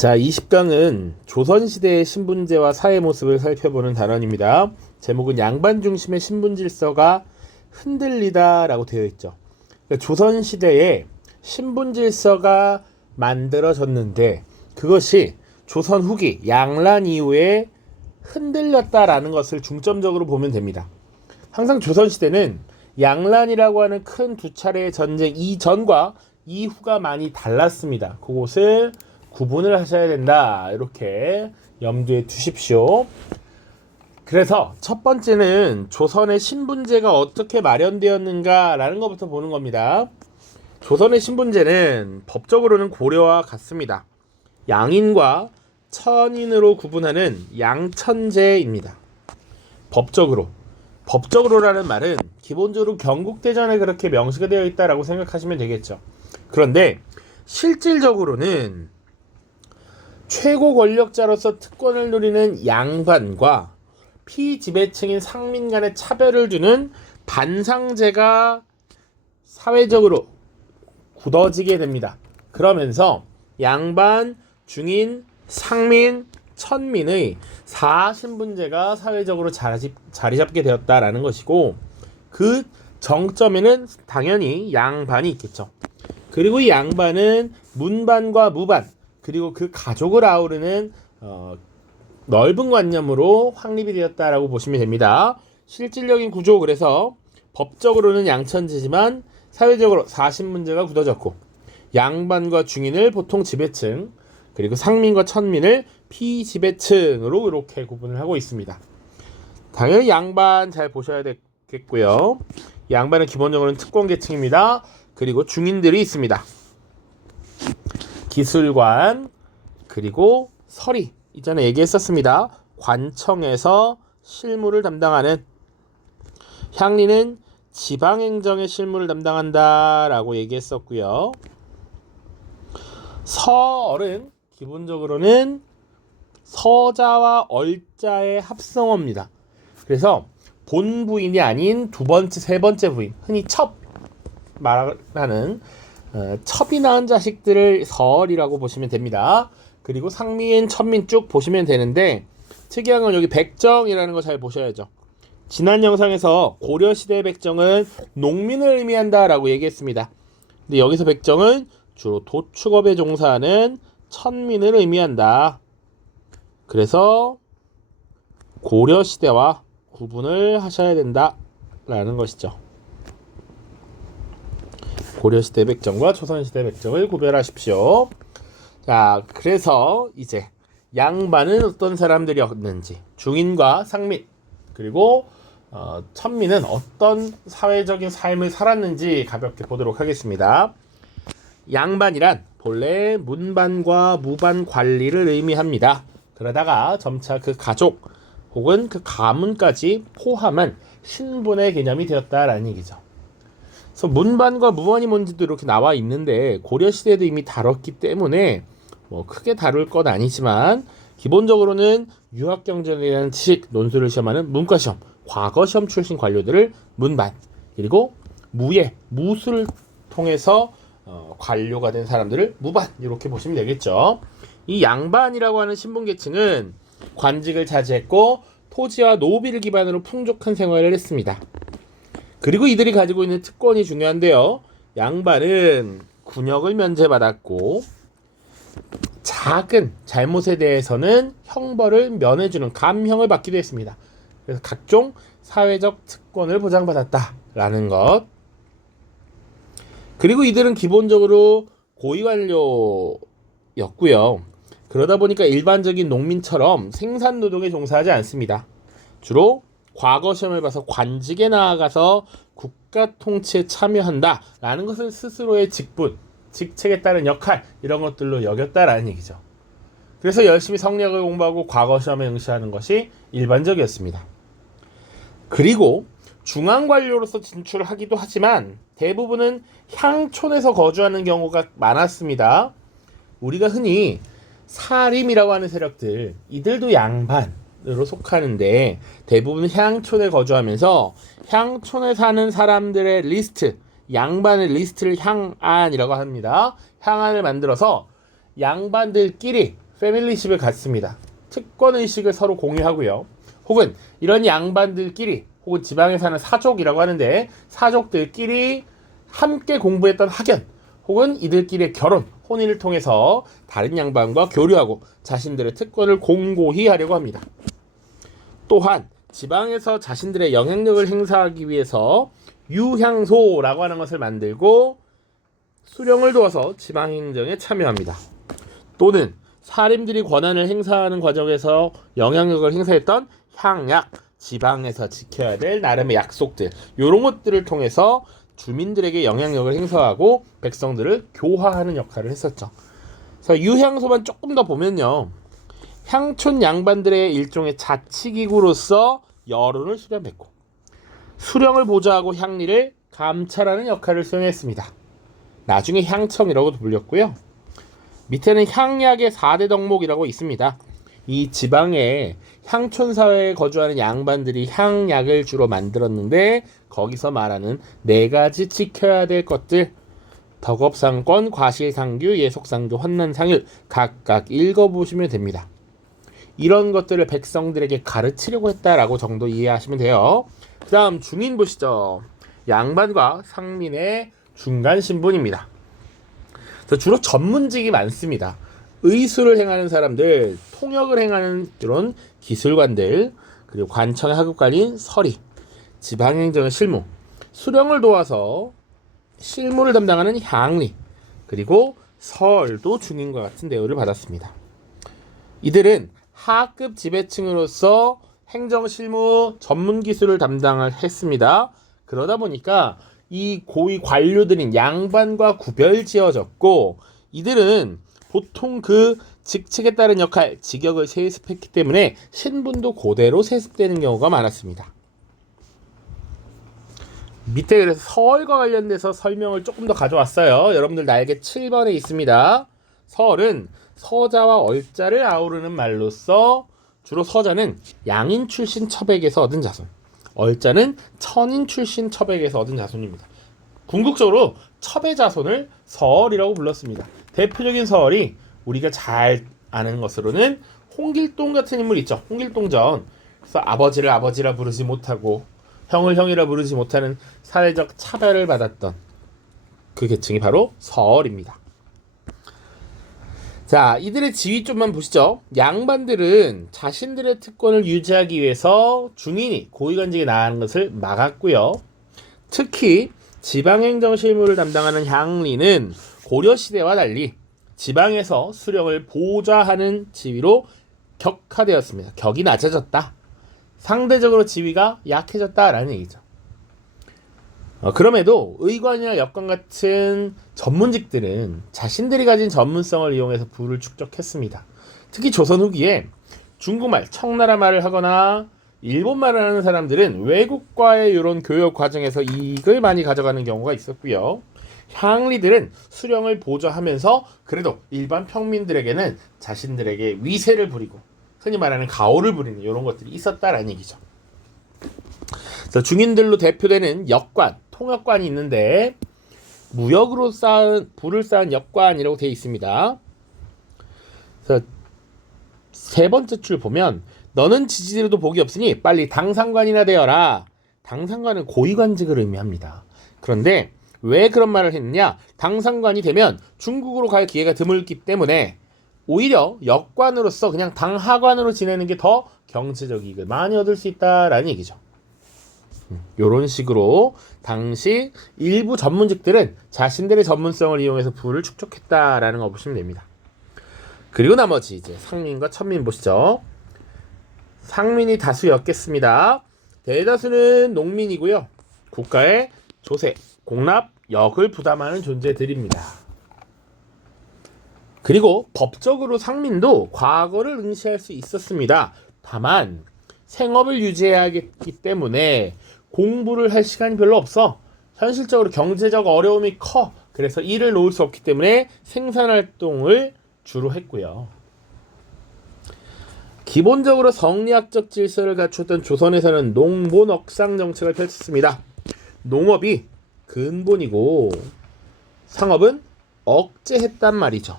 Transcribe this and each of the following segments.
자, 20강은 조선시대의 신분제와 사회 모습을 살펴보는 단원입니다. 제목은 양반 중심의 신분 질서가 흔들리다 라고 되어 있죠. 그러니까 조선시대에 신분 질서가 만들어졌는데 그것이 조선 후기 양란 이후에 흔들렸다라는 것을 중점적으로 보면 됩니다. 항상 조선시대는 양란이라고 하는 큰 두 차례의 전쟁 이전과 이후가 많이 달랐습니다. 그곳을 구분을 하셔야 된다. 이렇게 염두에 두십시오. 그래서 첫 번째는 조선의 신분제가 어떻게 마련되었는가라는 것부터 보는 겁니다. 조선의 신분제는 법적으로는 고려와 같습니다. 양인과 천인으로 구분하는 양천제입니다. 법적으로라는 말은 기본적으로 경국대전에 그렇게 명시가 되어 있다라고 생각하시면 되겠죠. 그런데 실질적으로는 최고 권력자로서 특권을 누리는 양반과 피지배층인 상민 간의 차별을 두는 반상제가 사회적으로 굳어지게 됩니다. 그러면서 양반, 중인, 상민, 천민의 4신분제가 사회적으로 자리 잡게 되었다라는 것이고, 그 정점에는 당연히 양반이 있겠죠. 그리고 이 양반은 문반과 무반, 그리고 그 가족을 아우르는 넓은 관념으로 확립이 되었다라고 보시면 됩니다. 실질적인 구조, 그래서 법적으로는 양천제지만 사회적으로 4신분제가 굳어졌고, 양반과 중인을 보통 지배층, 그리고 상민과 천민을 피지배층으로 이렇게 구분을 하고 있습니다. 당연히 양반 잘 보셔야 되겠고요. 양반은 기본적으로는 특권계층입니다. 그리고 중인들이 있습니다. 기술관, 그리고 서리, 이전에 얘기했었습니다. 관청에서 실무를 담당하는, 향리는 지방행정의 실무를 담당한다라고 얘기했었고요. 서얼은 기본적으로는 서자와 얼자의 합성어입니다. 그래서 본 부인이 아닌 두 번째, 세 번째 부인, 흔히 첩 말하는 첩이 낳은 자식들을 서얼이라고 보시면 됩니다. 그리고 상민, 천민 쭉 보시면 되는데, 특이한 건 여기 백정이라는 거 잘 보셔야죠. 지난 영상에서 고려시대 백정은 농민을 의미한다 라고 얘기했습니다. 근데 여기서 백정은 주로 도축업에 종사하는 천민을 의미한다. 그래서 고려시대와 구분을 하셔야 된다 라는 것이죠. 고려시대 백정과 조선시대 백정을 구별하십시오. 자, 그래서 이제 양반은 어떤 사람들이었는지, 중인과 상민, 그리고 천민은 어떤 사회적인 삶을 살았는지 가볍게 보도록 하겠습니다. 양반이란 본래 문반과 무반 관리를 의미합니다. 그러다가 점차 그 가족 혹은 그 가문까지 포함한 신분의 개념이 되었다라는 얘기죠. 그래서 문반과 무반이 뭔지도 이렇게 나와 있는데, 고려시대에도 이미 다뤘기 때문에 뭐 크게 다룰 건 아니지만, 기본적으로는 유학경전이라는 지식 논술을 시험하는 문과시험, 과거시험 출신 관료들을 문반, 그리고 무술을 통해서 관료가 된 사람들을 무반, 이렇게 보시면 되겠죠. 이 양반이라고 하는 신분계층은 관직을 차지했고 토지와 노비를 기반으로 풍족한 생활을 했습니다. 그리고 이들이 가지고 있는 특권이 중요한데요. 양반은 군역을 면제받았고, 작은 잘못에 대해서는 형벌을 면해주는 감형을 받기도 했습니다. 그래서 각종 사회적 특권을 보장받았다라는 것. 그리고 이들은 기본적으로 고위관료였고요. 그러다 보니까 일반적인 농민처럼 생산노동에 종사하지 않습니다. 주로 과거시험을 봐서 관직에 나아가서 국가 통치에 참여한다라는 것을 스스로의 직분, 직책에 따른 역할, 이런 것들로 여겼다라는 얘기죠. 그래서 열심히 성역을 공부하고 과거시험에 응시하는 것이 일반적이었습니다. 그리고 중앙관료로서 진출을 하기도 하지만 대부분은 향촌에서 거주하는 경우가 많았습니다. 우리가 흔히 사림이라고 하는 세력들, 이들도 양반으로 속하는데 대부분 향촌에 거주하면서 향촌에 사는 사람들의 리스트, 양반의 리스트를 향안이라고 합니다. 향안을 만들어서 양반들끼리 패밀리십을 갖습니다. 특권의식을 서로 공유하고요. 혹은 이런 양반들끼리 혹은 지방에 사는 사족이라고 하는데 사족들끼리 함께 공부했던 학연 혹은 이들끼리의 결혼, 혼인을 통해서 다른 양반과 교류하고 자신들의 특권을 공고히 하려고 합니다. 또한 지방에서 자신들의 영향력을 행사하기 위해서 유향소라고 하는 것을 만들고 수령을 도와서 지방행정에 참여합니다. 또는 사림들이 권한을 행사하는 과정에서 영향력을 행사했던 향약, 지방에서 지켜야 될 나름의 약속들, 이런 것들을 통해서 주민들에게 영향력을 행사하고 백성들을 교화하는 역할을 했었죠. 그래서 유향소만 조금 더 보면요, 향촌 양반들의 일종의 자치기구로서 여론을 수렴했고 수령을 보좌하고 향리를 감찰하는 역할을 수행했습니다. 나중에 향청이라고도 불렸고요. 밑에는 향약의 4대 덕목이라고 있습니다. 이 지방에 향촌 사회에 거주하는 양반들이 향약을 주로 만들었는데 거기서 말하는 4가지 지켜야 될 것들, 덕업상권, 과실상규, 예속상규, 환난상율 각각 읽어보시면 됩니다. 이런 것들을 백성들에게 가르치려고 했다라고 정도 이해하시면 돼요. 그 다음 중인 보시죠. 양반과 상민의 중간 신분입니다. 주로 전문직이 많습니다. 의술을 행하는 사람들, 통역을 행하는 이런 기술관들, 그리고 관청의 하급관인 서리, 지방행정의 실무, 수령을 도와서 실무를 담당하는 향리, 그리고 서얼도 중인과 같은 대우를 받았습니다. 이들은 하급 지배층으로서 행정 실무 전문 기술을 담당을 했습니다. 그러다 보니까 이 고위 관료들인 양반과 구별지어졌고 이들은 보통 그 직책에 따른 역할, 직역을 세습했기 때문에 신분도 그대로 세습되는 경우가 많았습니다. 밑에 그래서 서얼과 관련돼서 설명을 조금 더 가져왔어요. 여러분들 날개 7번에 있습니다. 서얼은 서자와 얼자를 아우르는 말로써 주로 서자는 양인 출신 첩액에서 얻은 자손, 얼자는 천인 출신 첩액에서 얻은 자손입니다. 궁극적으로 첩의 자손을 서얼이라고 불렀습니다. 대표적인 서얼이 우리가 잘 아는 것으로는 홍길동 같은 인물 있죠. 홍길동전. 그래서 아버지를 아버지라 부르지 못하고 형을 형이라 부르지 못하는 사회적 차별을 받았던 그 계층이 바로 서얼입니다. 자, 이들의 지위 좀만 보시죠. 양반들은 자신들의 특권을 유지하기 위해서 중인이 고위관직에 나가는 것을 막았고요. 특히 지방행정 실무를 담당하는 향리는 고려시대와 달리 지방에서 수령을 보좌하는 지위로 격화되었습니다. 격이 낮아졌다. 상대적으로 지위가 약해졌다라는 얘기죠. 그럼에도 의관이나 역관 같은 전문직들은 자신들이 가진 전문성을 이용해서 부를 축적했습니다. 특히 조선 후기에 중국말, 청나라 말을 하거나 일본말을 하는 사람들은 외국과의 이런 교육 과정에서 이익을 많이 가져가는 경우가 있었고요. 향리들은 수령을 보좌하면서 그래도 일반 평민들에게는 자신들에게 위세를 부리고 흔히 말하는 가오를 부리는 이런 것들이 있었다라는 얘기죠. 그래서 중인들로 대표되는 역관, 통역관이 있는데 무역으로 부를 쌓은 역관이라고 되어 있습니다. 그래서 세 번째 줄 보면 너는 지지로도 복이 없으니 빨리 당상관이나 되어라. 당상관은 고위관직을 의미합니다. 그런데 왜 그런 말을 했느냐? 당상관이 되면 중국으로 갈 기회가 드물기 때문에 오히려 역관으로서 그냥 당하관으로 지내는 게 더 경제적 이익을 많이 얻을 수 있다라는 얘기죠. 이런 식으로 당시 일부 전문직들은 자신들의 전문성을 이용해서 부를 축적했다라는 거 보시면 됩니다. 그리고 나머지 이제 상민과 천민 보시죠. 상민이 다수였겠습니다. 대다수는 농민이고요. 국가의 조세, 공납, 역을 부담하는 존재들입니다. 그리고 법적으로 상민도 과거를 응시할 수 있었습니다. 다만 생업을 유지해야 하기 때문에 공부를 할 시간이 별로 없어. 현실적으로 경제적 어려움이 커. 그래서 일을 놓을 수 없기 때문에 생산활동을 주로 했고요. 기본적으로 성리학적 질서를 갖췄던 조선에서는 농본억상 정책을 펼쳤습니다. 농업이 근본이고 상업은 억제했단 말이죠.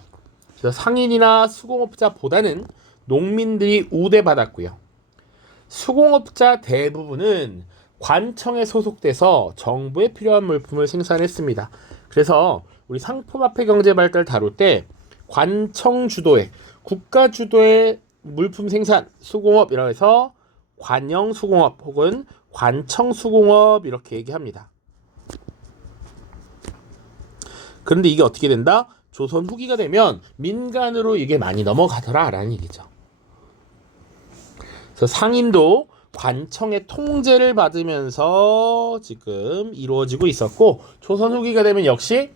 그래서 상인이나 수공업자보다는 농민들이 우대받았고요. 수공업자 대부분은 관청에 소속돼서 정부에 필요한 물품을 생산했습니다. 그래서 우리 상품화폐 경제 발달 다룰 때 관청 주도의 국가 주도의 물품 생산 수공업이라고 해서 관영 수공업 혹은 관청 수공업 이렇게 얘기합니다. 그런데 이게 어떻게 된다? 조선 후기가 되면 민간으로 이게 많이 넘어가더라 라는 얘기죠. 그래서 상인도 관청의 통제를 받으면서 지금 이루어지고 있었고, 조선 후기가 되면 역시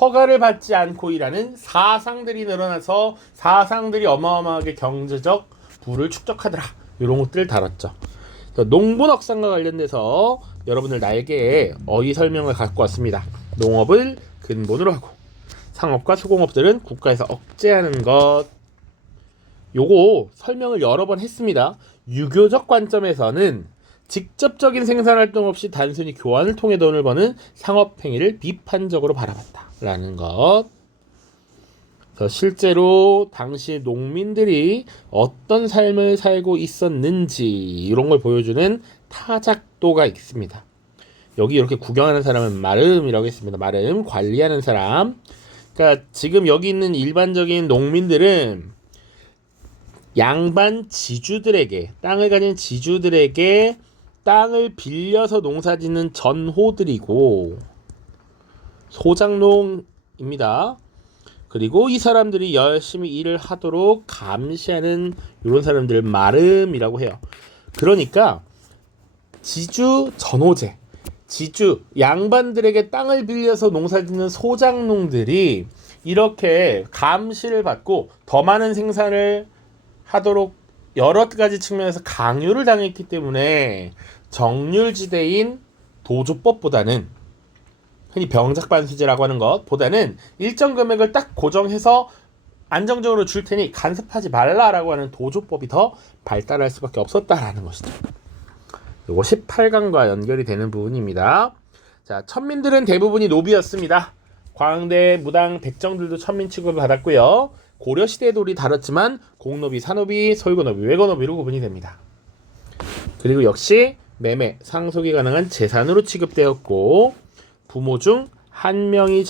허가를 받지 않고 일하는 사상들이 늘어나서 사상들이 어마어마하게 경제적 부를 축적하더라, 이런 것들을 다뤘죠. 농분억상과 관련돼서 여러분들 날개에 어휘 설명을 갖고 왔습니다. 농업을 근본으로 하고 상업과 수공업들은 국가에서 억제하는 것, 요거 설명을 여러 번 했습니다. 유교적 관점에서는 직접적인 생산활동 없이 단순히 교환을 통해 돈을 버는 상업행위를 비판적으로 바라봤다라는 것. 그래서 실제로 당시 농민들이 어떤 삶을 살고 있었는지 이런 걸 보여주는 타작도가 있습니다. 여기 이렇게 구경하는 사람은 마름이라고 했습니다. 마름, 관리하는 사람. 그러니까 지금 여기 있는 일반적인 농민들은 양반 지주들에게, 땅을 가진 지주들에게 땅을 빌려서 농사짓는 전호들이고 소장농입니다. 그리고 이 사람들이 열심히 일을 하도록 감시하는 이런 사람들을 마름이라고 해요. 그러니까 지주 전호제, 지주 양반들에게 땅을 빌려서 농사짓는 소장농들이 이렇게 감시를 받고 더 많은 생산을 하도록 여러 가지 측면에서 강요를 당했기 때문에 정률지대인 도조법보다는, 흔히 병작반수제라고 하는 것보다는 일정 금액을 딱 고정해서 안정적으로 줄 테니 간섭하지 말라라고 하는 도조법이 더 발달할 수밖에 없었다라는 것이죠. 요거 18강과 연결이 되는 부분입니다. 자, 천민들은 대부분이 노비였습니다. 광대, 무당, 백정들도 천민 취급을 받았고요. 고려시대에도 우리 다뤘지만 공노비, 사노비, 솔고노비, 외고노비로 구분이 됩니다. 그리고 역시 매매, 상속이 가능한 재산으로 취급되었고, 부모 중 한 명이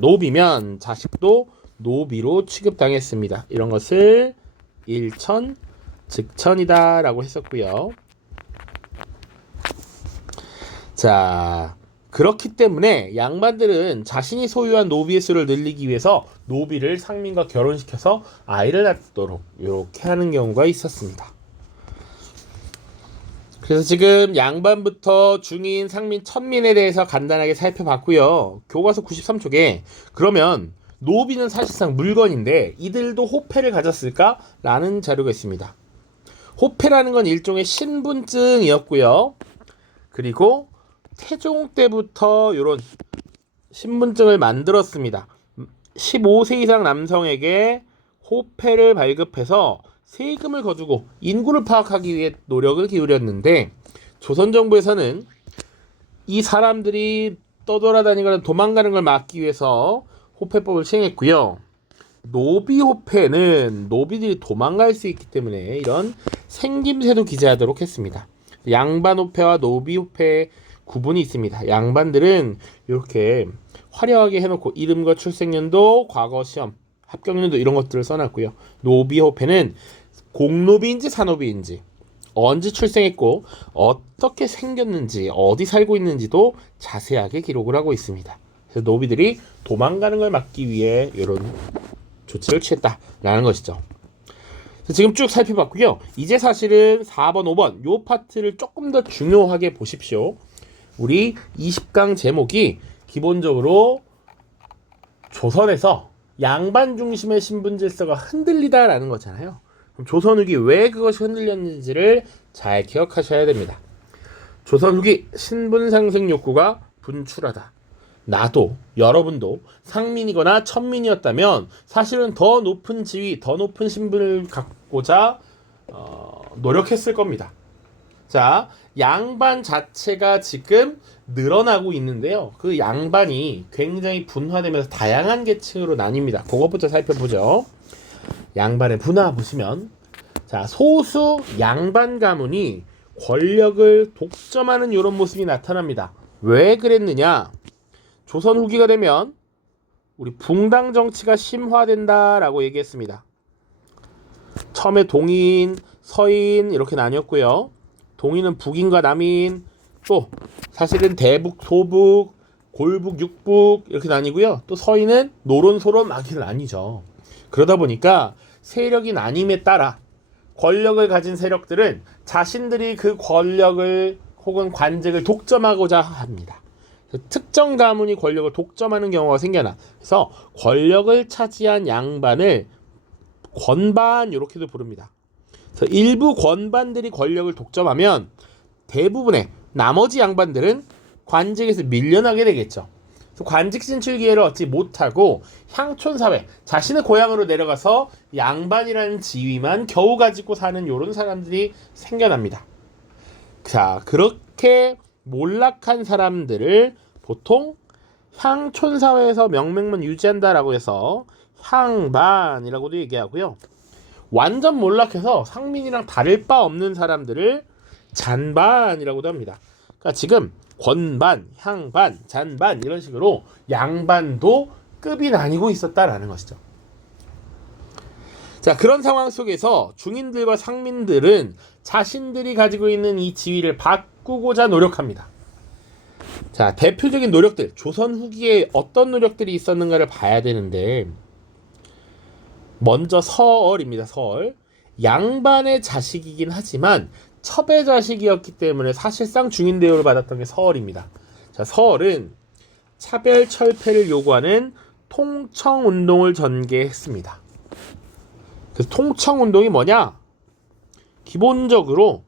노비면 자식도 노비로 취급당했습니다. 이런 것을 일천, 즉천이다 라고 했었고요. 자, 그렇기 때문에 양반들은 자신이 소유한 노비의 수를 늘리기 위해서 노비를 상민과 결혼시켜서 아이를 낳도록 이렇게 하는 경우가 있었습니다. 그래서 지금 양반부터 중인, 상민, 천민에 대해서 간단하게 살펴봤고요. 교과서 93쪽에 그러면 노비는 사실상 물건인데 이들도 호패를 가졌을까? 라는 자료가 있습니다. 호패라는 건 일종의 신분증이었고요. 그리고 태종 때부터 이런 신분증을 만들었습니다. 15세 이상 남성에게 호패를 발급해서 세금을 거두고 인구를 파악하기 위해 노력을 기울였는데, 조선 정부에서는 이 사람들이 떠돌아다니거나 도망가는 걸 막기 위해서 호패법을 시행했고요. 노비호패는 노비들이 도망갈 수 있기 때문에 이런 생김새도 기재하도록 했습니다. 양반호패와 노비호패의 구분이 있습니다. 양반들은 이렇게 화려하게 해놓고 이름과 출생년도, 과거 시험, 합격연도 이런 것들을 써놨고요. 노비호패는 공노비인지 사노비인지, 언제 출생했고 어떻게 생겼는지, 어디 살고 있는지도 자세하게 기록을 하고 있습니다. 그래서 노비들이 도망가는 걸 막기 위해 이런 조치를 취했다라는 것이죠. 지금 쭉 살펴봤고요. 이제 사실은 4번, 5번 요 파트를 조금 더 중요하게 보십시오. 우리 20강 제목이 기본적으로 조선에서 양반 중심의 신분 질서가 흔들리다라는 거잖아요. 그럼 조선 후기 왜 그것이 흔들렸는지를 잘 기억하셔야 됩니다. 조선 후기 신분 상승 욕구가 분출하다. 나도, 여러분도 상민이거나 천민이었다면 사실은 더 높은 지위, 더 높은 신분을 갖고자 노력했을 겁니다. 자, 양반 자체가 지금 늘어나고 있는데요. 그 양반이 굉장히 분화되면서 다양한 계층으로 나뉩니다. 그것부터 살펴보죠. 양반의 분화 보시면, 자, 소수 양반 가문이 권력을 독점하는 이런 모습이 나타납니다. 왜 그랬느냐? 조선 후기가 되면 우리 붕당 정치가 심화된다라고 얘기했습니다. 처음에 동인, 서인 이렇게 나뉘었고요. 동인은 북인과 남인, 또 사실은 대북, 소북, 골북, 육북 이렇게 나뉘고요. 또 서인은 노론, 소론 막 이렇게 나뉘죠. 그러다 보니까 세력이 나님에 따라 권력을 가진 세력들은 자신들이 그 권력을 혹은 관직을 독점하고자 합니다. 특정 가문이 권력을 독점하는 경우가 생겨나. 그래서 권력을 차지한 양반을 권반 이렇게도 부릅니다. 그래서 일부 권반들이 권력을 독점하면 대부분의 나머지 양반들은 관직에서 밀려나게 되겠죠. 그래서 관직 진출 기회를 얻지 못하고 향촌 사회, 자신의 고향으로 내려가서 양반이라는 지위만 겨우 가지고 사는 이런 사람들이 생겨납니다. 자, 그렇게 몰락한 사람들을 보통 향촌 사회에서 명맥만 유지한다라고 해서 향반이라고도 얘기하고요. 완전 몰락해서 상민이랑 다를 바 없는 사람들을 잔반이라고도 합니다. 그러니까 지금 권반, 향반, 잔반 이런 식으로 양반도 급이 나뉘고 있었다라는 것이죠. 자, 그런 상황 속에서 중인들과 상민들은 자신들이 가지고 있는 이 지위를 바꾸고자 노력합니다. 자, 대표적인 노력들, 조선 후기에 어떤 노력들이 있었는가를 봐야 되는데, 먼저 서얼입니다. 서얼. 양반의 자식이긴 하지만 첩의 자식이었기 때문에 사실상 중인 대우를 받았던 게 서얼입니다. 자, 서얼은 차별 철폐를 요구하는 통청운동을 전개했습니다. 그래서 통청운동이 뭐냐? 기본적으로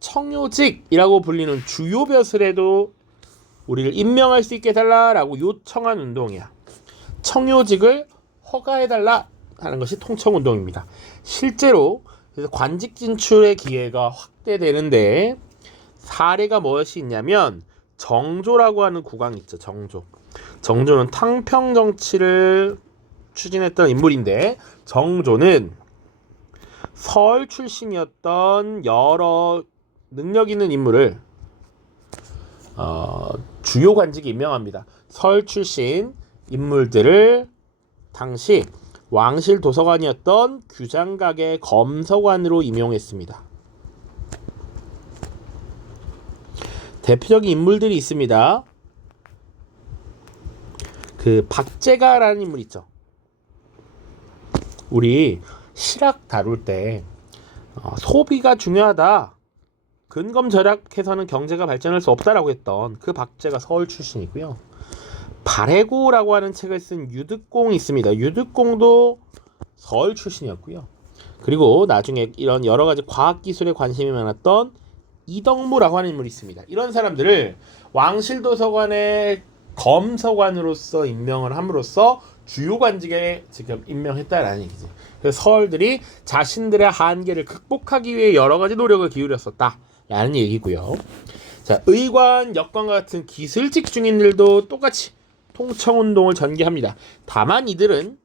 청요직이라고 불리는 주요 벼슬에도 우리를 임명할 수 있게 해달라라고 요청한 운동이야. 청요직을 허가해달라 하는 것이 통청운동입니다. 실제로 그래서 관직 진출의 기회가 확대되는데 사례가 무엇이 있냐면 정조라고 하는 국왕이 있죠. 정조. 정조는 탕평 정치를 추진했던 인물인데 정조는 서울 출신이었던 여러 능력 있는 인물을 주요 관직에 임명합니다. 서울 출신 인물들을 당시 왕실 도서관이었던 규장각의 검서관으로 임용했습니다. 대표적인 인물들이 있습니다. 그 박제가라는 인물 있죠. 우리 실학 다룰 때 소비가 중요하다. 근검절약해서는 경제가 발전할 수 없다라고 했던 그 박제가 서울 출신이고요. 발해구라고 하는 책을 쓴 유득공이 있습니다. 유득공도 서울 출신이었고요. 그리고 나중에 이런 여러 가지 과학기술에 관심이 많았던 이덕무라고 하는 인물이 있습니다. 이런 사람들을 왕실도서관의 검서관으로서 임명을 함으로써 주요 관직에 지금 임명했다라는 얘기지. 그래서 서울들이 자신들의 한계를 극복하기 위해 여러 가지 노력을 기울였었다라는 얘기고요. 자, 의관, 역관과 같은 기술직 중인들도 똑같이 통청운동을 전개합니다. 다만 이들은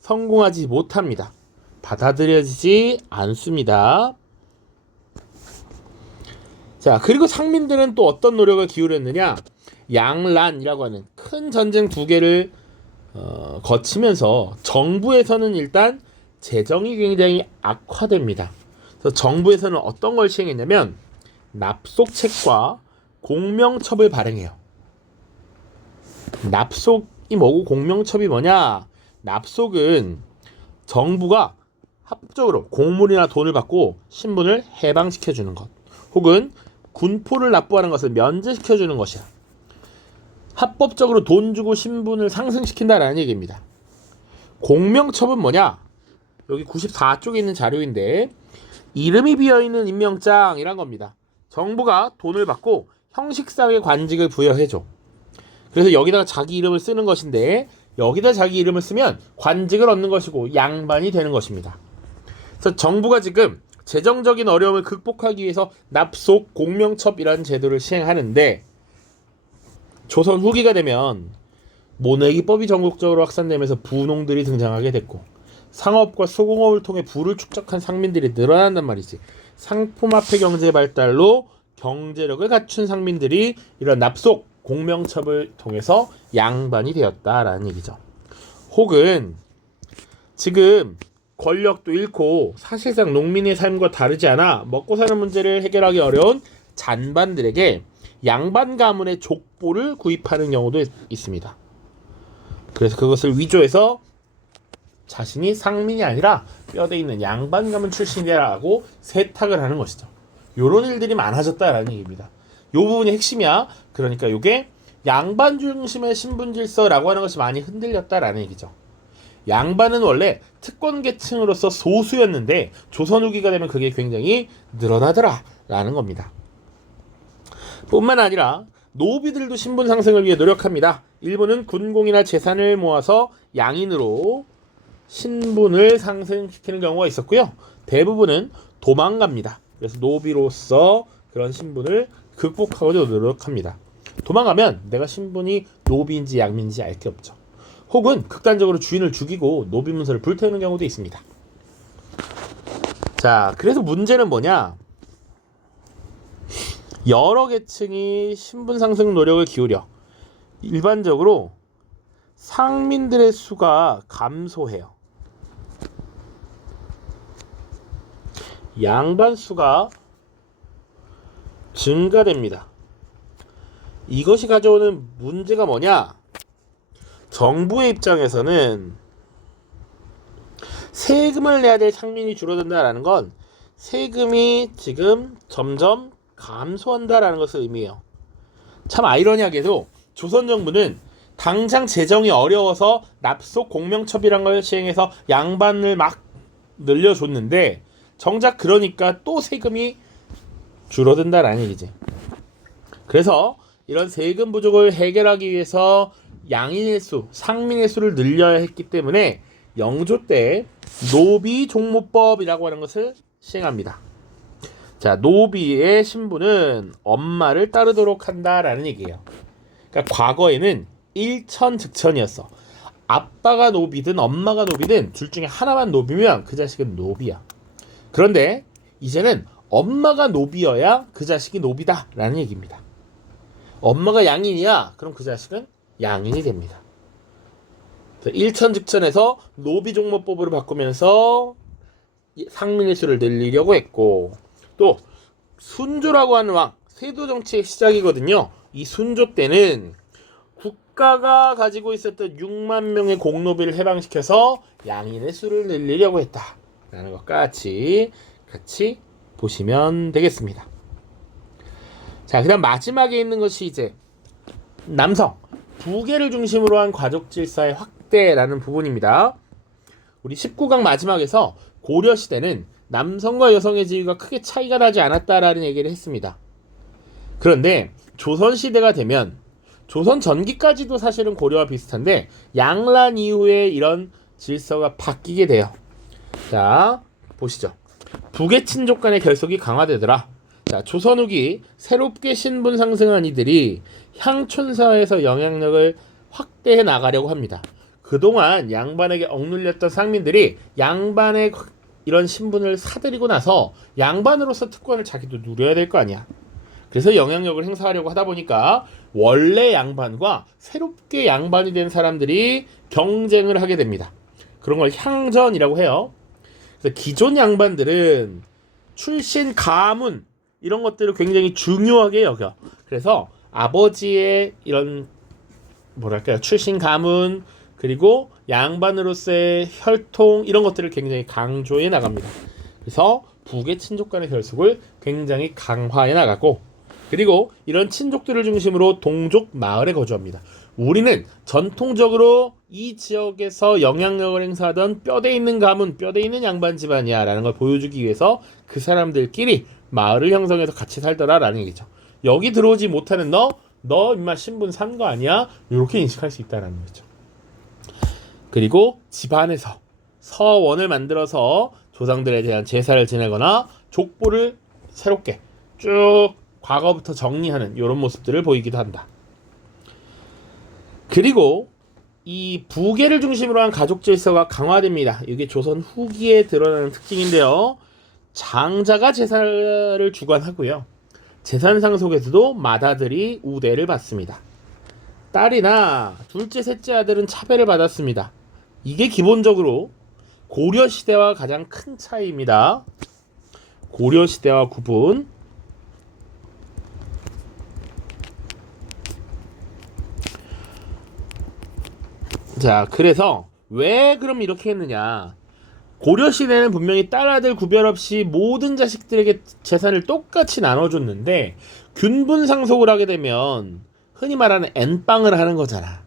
성공하지 못합니다. 받아들여지지 않습니다. 자, 그리고 상민들은 또 어떤 노력을 기울였느냐? 양란이라고 하는 큰 전쟁 두 개를 거치면서 정부에서는 일단 재정이 굉장히 악화됩니다. 그래서 정부에서는 어떤 걸 시행했냐면 납속책과 공명첩을 발행해요. 납속이 뭐고 공명첩이 뭐냐? 납속은 정부가 합법적으로 공물이나 돈을 받고 신분을 해방시켜주는 것, 혹은 군포를 납부하는 것을 면제시켜주는 것이야. 합법적으로 돈 주고 신분을 상승시킨다라는 얘기입니다. 공명첩은 뭐냐? 여기 94쪽에 있는 자료인데 이름이 비어있는 임명장이란 겁니다. 정부가 돈을 받고 형식상의 관직을 부여해줘. 그래서 여기다가 자기 이름을 쓰는 것인데 여기다 자기 이름을 쓰면 관직을 얻는 것이고 양반이 되는 것입니다. 그래서 정부가 지금 재정적인 어려움을 극복하기 위해서 납속 공명첩이라는 제도를 시행하는데 조선 후기가 되면 모내기법이 전국적으로 확산되면서 부농들이 등장하게 됐고 상업과 수공업을 통해 부를 축적한 상민들이 늘어난단 말이지. 상품화폐 경제 발달로 경제력을 갖춘 상민들이 이런 납속 공명첩을 통해서 양반이 되었다라는 얘기죠. 혹은 지금 권력도 잃고 사실상 농민의 삶과 다르지 않아 먹고 사는 문제를 해결하기 어려운 잔반들에게 양반 가문의 족보를 구입하는 경우도 있습니다. 그래서 그것을 위조해서 자신이 상민이 아니라 뼈대 있는 양반 가문 출신이라고 세탁을 하는 것이죠. 요런 일들이 많아졌다라는 얘기입니다. 요 부분이 핵심이야. 그러니까 요게 양반 중심의 신분 질서라고 하는 것이 많이 흔들렸다라는 얘기죠. 양반은 원래 특권 계층으로서 소수였는데 조선 후기가 되면 그게 굉장히 늘어나더라라는 겁니다. 뿐만 아니라 노비들도 신분 상승을 위해 노력합니다. 일부는 군공이나 재산을 모아서 양인으로 신분을 상승시키는 경우가 있었고요. 대부분은 도망갑니다. 그래서 노비로서 그런 신분을 극복하고자 노력합니다. 도망가면 내가 신분이 노비인지 양민인지 알 게 없죠. 혹은 극단적으로 주인을 죽이고 노비 문서를 불태우는 경우도 있습니다. 자, 그래서 문제는 뭐냐? 여러 계층이 신분 상승 노력을 기울여 일반적으로 상민들의 수가 감소해요. 양반 수가 증가됩니다. 이것이 가져오는 문제가 뭐냐? 정부의 입장에서는 세금을 내야 될 상민이 줄어든다라는 건 세금이 지금 점점 감소한다라는 것을 의미해요. 참 아이러니하게도 조선 정부는 당장 재정이 어려워서 납속 공명첩이란 걸 시행해서 양반을 막 늘려줬는데 정작 그러니까 또 세금이 줄어든다라는 얘기지. 그래서 이런 세금 부족을 해결하기 위해서 양인의 수, 상민의 수를 늘려야 했기 때문에 영조 때 노비 종모법이라고 하는 것을 시행합니다. 자, 노비의 신분은 엄마를 따르도록 한다라는 얘기예요. 그러니까 과거에는 일천즉천이었어. 아빠가 노비든 엄마가 노비든 둘 중에 하나만 노비면 그 자식은 노비야. 그런데 이제는 엄마가 노비여야 그 자식이 노비다라는 얘기입니다. 엄마가 양인이야, 그럼 그 자식은 양인이 됩니다. 일천즉천에서 노비종모법으로 바꾸면서 상민의 수를 늘리려고 했고, 또 순조라고 하는 왕, 세도 정치의 시작이거든요. 이 순조 때는 국가가 가지고 있었던 6만 명의 공노비를 해방시켜서 양인의 수를 늘리려고 했다라는 것까지 같이 보시면 되겠습니다. 자, 그다음 마지막에 있는 것이 이제 남성, 부계를 중심으로 한 과족 질서의 확대라는 부분입니다. 우리 19강 마지막에서 고려 시대는 남성과 여성의 지위가 크게 차이가 나지 않았다라는 얘기를 했습니다. 그런데 조선 시대가 되면 조선 전기까지도 사실은 고려와 비슷한데 양란 이후에 이런 질서가 바뀌게 돼요. 자, 보시죠. 북의 친족 간의 결속이 강화되더라. 자, 조선 후기 새롭게 신분 상승한 이들이 향촌사회에서 영향력을 확대해 나가려고 합니다. 그동안 양반에게 억눌렸던 상민들이 양반의 이런 신분을 사들이고 나서 양반으로서 특권을 자기도 누려야 될 거 아니야. 그래서 영향력을 행사하려고 하다 보니까 원래 양반과 새롭게 양반이 된 사람들이 경쟁을 하게 됩니다. 그런 걸 향전이라고 해요. 그래서 기존 양반들은 출신 가문 이런 것들을 굉장히 중요하게 여겨. 그래서 아버지의 이런 뭐랄까요, 출신 가문 그리고 양반으로서의 혈통 이런 것들을 굉장히 강조해 나갑니다. 그래서 북의 친족 간의 결속을 굉장히 강화해 나가고, 그리고 이런 친족들을 중심으로 동족 마을에 거주합니다. 우리는 전통적으로 이 지역에서 영향력을 행사하던 뼈대 있는 가문, 뼈대 있는 양반 집안이야 라는 걸 보여주기 위해서 그 사람들끼리 마을을 형성해서 같이 살더라 라는 얘기죠. 여기 들어오지 못하는 너 임마 신분 산 거 아니야? 이렇게 인식할 수 있다는 거죠. 그리고 집안에서 서원을 만들어서 조상들에 대한 제사를 지내거나 족보를 새롭게 쭉 과거부터 정리하는 이런 모습들을 보이기도 한다. 그리고 이 부계를 중심으로 한 가족 질서가 강화됩니다. 이게 조선 후기에 드러나는 특징인데요. 장자가 제사를 주관하고요. 재산상 속에서도 맏아들이 우대를 받습니다. 딸이나 둘째, 셋째 아들은 차별을 받았습니다. 이게 기본적으로 고려시대와 가장 큰 차이입니다. 고려시대와 구분. 자, 그래서 왜 그럼 이렇게 했느냐? 고려시대는 분명히 딸아들 구별 없이 모든 자식들에게 재산을 똑같이 나눠줬는데 균분상속을 하게 되면 흔히 말하는 N빵을 하는 거잖아.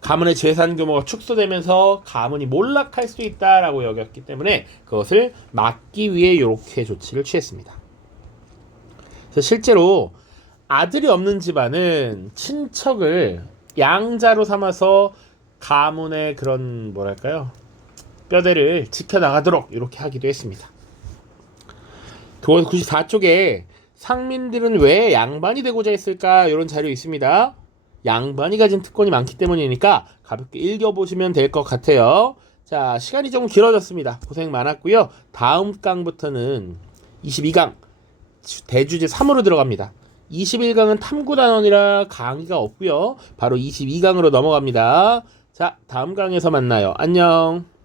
가문의 재산 규모가 축소되면서 가문이 몰락할 수 있다라고 여겼기 때문에 그것을 막기 위해 이렇게 조치를 취했습니다. 그래서 실제로 아들이 없는 집안은 친척을 양자로 삼아서 가문의 그런 뭐랄까요? 뼈대를 지켜나가도록 이렇게 하기도 했습니다. 94쪽에 상민들은 왜 양반이 되고자 했을까? 이런 자료 있습니다. 양반이 가진 특권이 많기 때문이니까 가볍게 읽어보시면 될 것 같아요. 자, 시간이 조금 길어졌습니다. 고생 많았고요. 다음 강부터는 22강 대주제 3으로 들어갑니다. 21강은 탐구단원이라 강의가 없고요. 바로 22강으로 넘어갑니다. 자, 다음 강에서 만나요. 안녕.